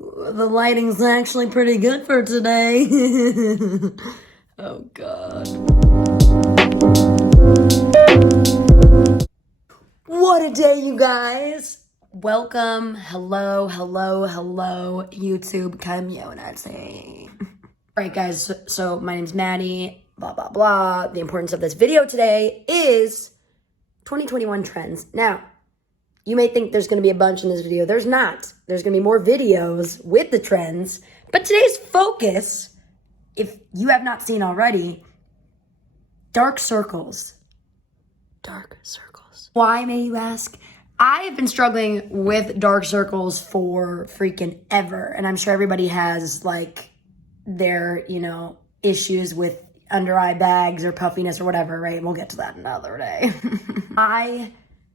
The lighting's actually pretty good for today. Oh, God. What a day, you guys. Welcome. Hello, YouTube. Kamyo. Alright, guys. So my name's Maddie. Blah, blah, blah. The importance of this video today is 2021 trends. Now, you may think there's going to be a bunch in this video. There's not. There's going to be more videos with the trends. But today's focus, if you have not seen already, dark circles. Dark circles. Why, may you ask? I have been struggling with dark circles for freaking ever. And I'm sure everybody has, like, their, issues with under eye bags or puffiness or whatever, right? We'll get to that another day. I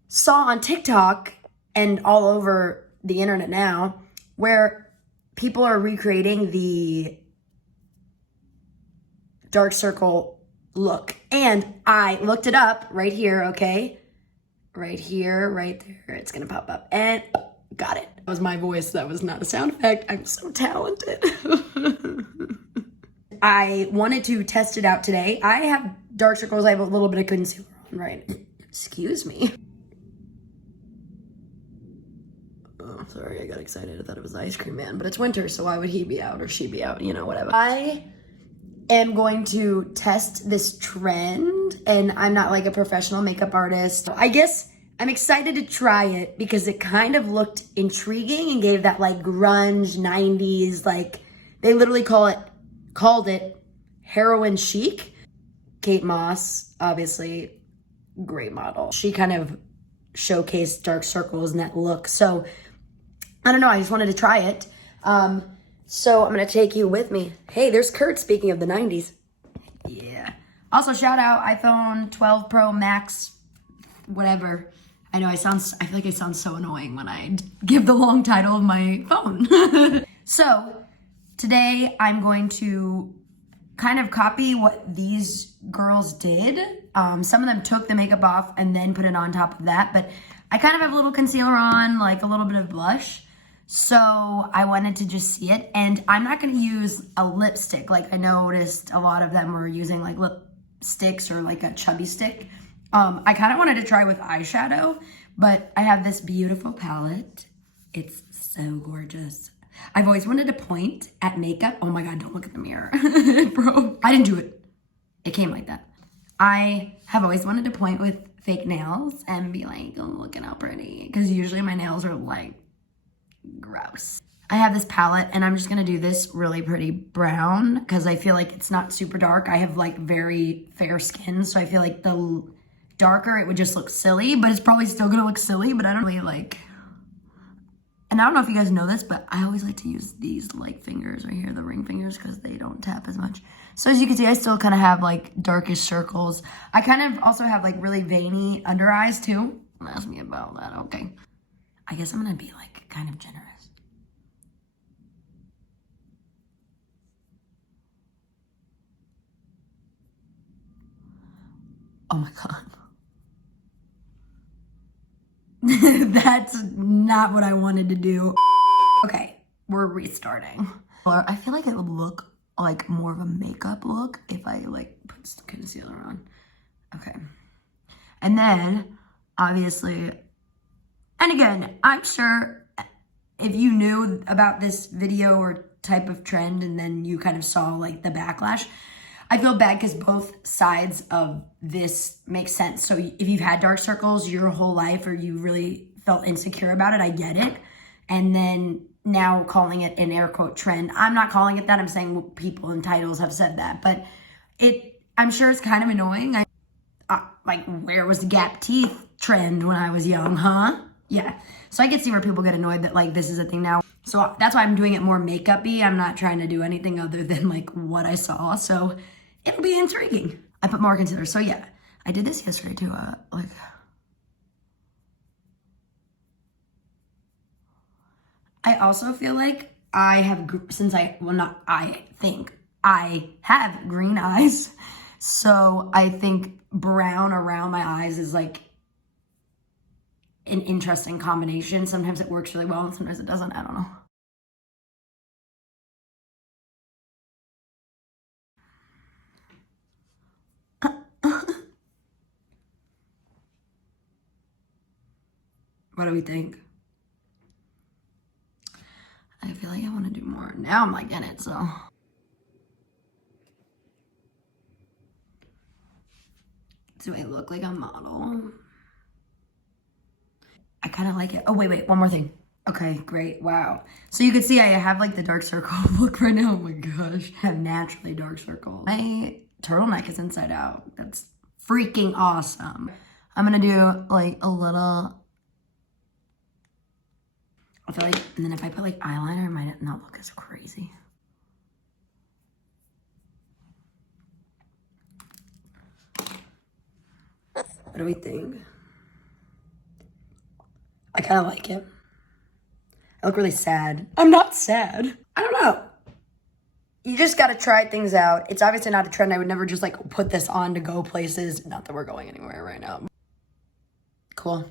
saw on TikTok and all over the internet now where people are recreating the dark circle look. And I looked it up right here, okay? Right here, right there. It's gonna pop up. And got it. That was my voice. That was not a sound effect. I'm so talented. I wanted to test it out today. I have dark circles. I have a little bit of concealer on, right? Excuse me. Oh, sorry, I got excited. I thought it was the ice cream man, but it's winter, so why would he be out or she be out? Whatever. I am going to test this trend, and I'm not like a professional makeup artist. I guess I'm excited to try it because it kind of looked intriguing and gave that like grunge 90s, like they literally called it heroin chic. Kate Moss, obviously, great model. She kind of showcased dark circles and that look. So I don't know, I just wanted to try it. So I'm gonna take you with me. Hey, there's Kurt, speaking of the 90s. Yeah. Also, shout out iPhone 12 Pro Max, whatever. I know I feel like I sound so annoying when I give the long title of my phone. So today I'm going to kind of copy what these girls did. Some of them took the makeup off and then put it on top of that, but I kind of have a little concealer on, like a little bit of blush. So I wanted to just see it, and I'm not going to use a lipstick. Like I noticed a lot of them were using like lipsticks or like a chubby stick. I kind of wanted to try with eyeshadow, but I have this beautiful palette. It's so gorgeous. I've always wanted to point at makeup. Oh my God, don't look at the mirror. Bro, I didn't do it. It came like that. I have always wanted to point with fake nails and be like, oh, look at how pretty. Because usually my nails are like gross. I have this palette and I'm just gonna do this really pretty brown because I feel like it's not super dark. I have like very fair skin, so I feel like the darker it would just look silly, but it's probably still gonna look silly, but I don't really like. And I don't know if you guys know this, but I always like to use these like fingers right here, the ring fingers, because they don't tap as much. So as you can see, I still kind of have like darkish circles. I kind of also have like really veiny under eyes too. Don't ask me about that, okay. I guess I'm gonna be like kind of generous. Oh my God. That's not what I wanted to do. Okay, we're restarting. I feel like it would look like more of a makeup look if I like put concealer on. Okay. And then, obviously, and again, I'm sure if you knew about this video or type of trend and then you kind of saw like the backlash, I feel bad because both sides of this make sense. So if you've had dark circles your whole life or you really felt insecure about it, I get it. And then now calling it an air quote trend. I'm not calling it that. I'm saying people in titles have said that. But I'm sure it's kind of annoying. Like, where was the gap teeth trend when I was young, huh? Yeah. So I can see where people get annoyed that like this is a thing now. So that's why I'm doing it more makeup-y. I'm not trying to do anything other than like what I saw. So it'll be intriguing. I put more concealer. So yeah, I did this yesterday too. I also feel like I have, I have green eyes. So I think brown around my eyes is like an interesting combination. Sometimes it works really well and sometimes it doesn't. I don't know. What do we think? I feel like I want to do more. Now I'm like in it, so. Do I look like a model? I kind of like it. Oh, wait, one more thing. Okay, great, wow. So you can see I have like the dark circle look right now. Oh my gosh, I have naturally dark circles. My turtleneck is inside out. That's freaking awesome. I'm gonna do like a little, I feel like, and then if I put like eyeliner, it might not look as crazy. What do we think? I kind of like it. I look really sad. I'm not sad. I don't know. You just got to try things out. It's obviously not a trend. I would never just like put this on to go places. Not that we're going anywhere right now. Cool.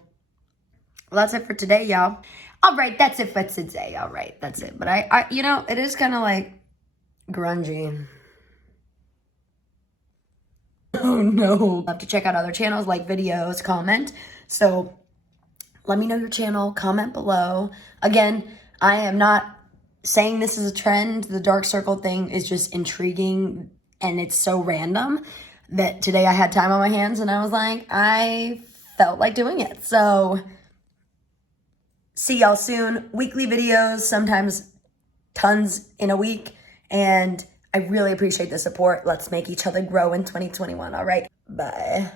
Well, that's it for today, y'all. All right, that's it for today. All right, that's it. But I you know, it is kind of like grungy. Oh no. I'll have to check out other channels, like videos, comment. So let me know your channel, comment below. Again, I am not saying this is a trend. The dark circle thing is just intriguing and it's so random that today I had time on my hands and I was like, I felt like doing it. So see y'all soon. Weekly videos, sometimes tons in a week. And I really appreciate the support. Let's make each other grow in 2021. All right, bye.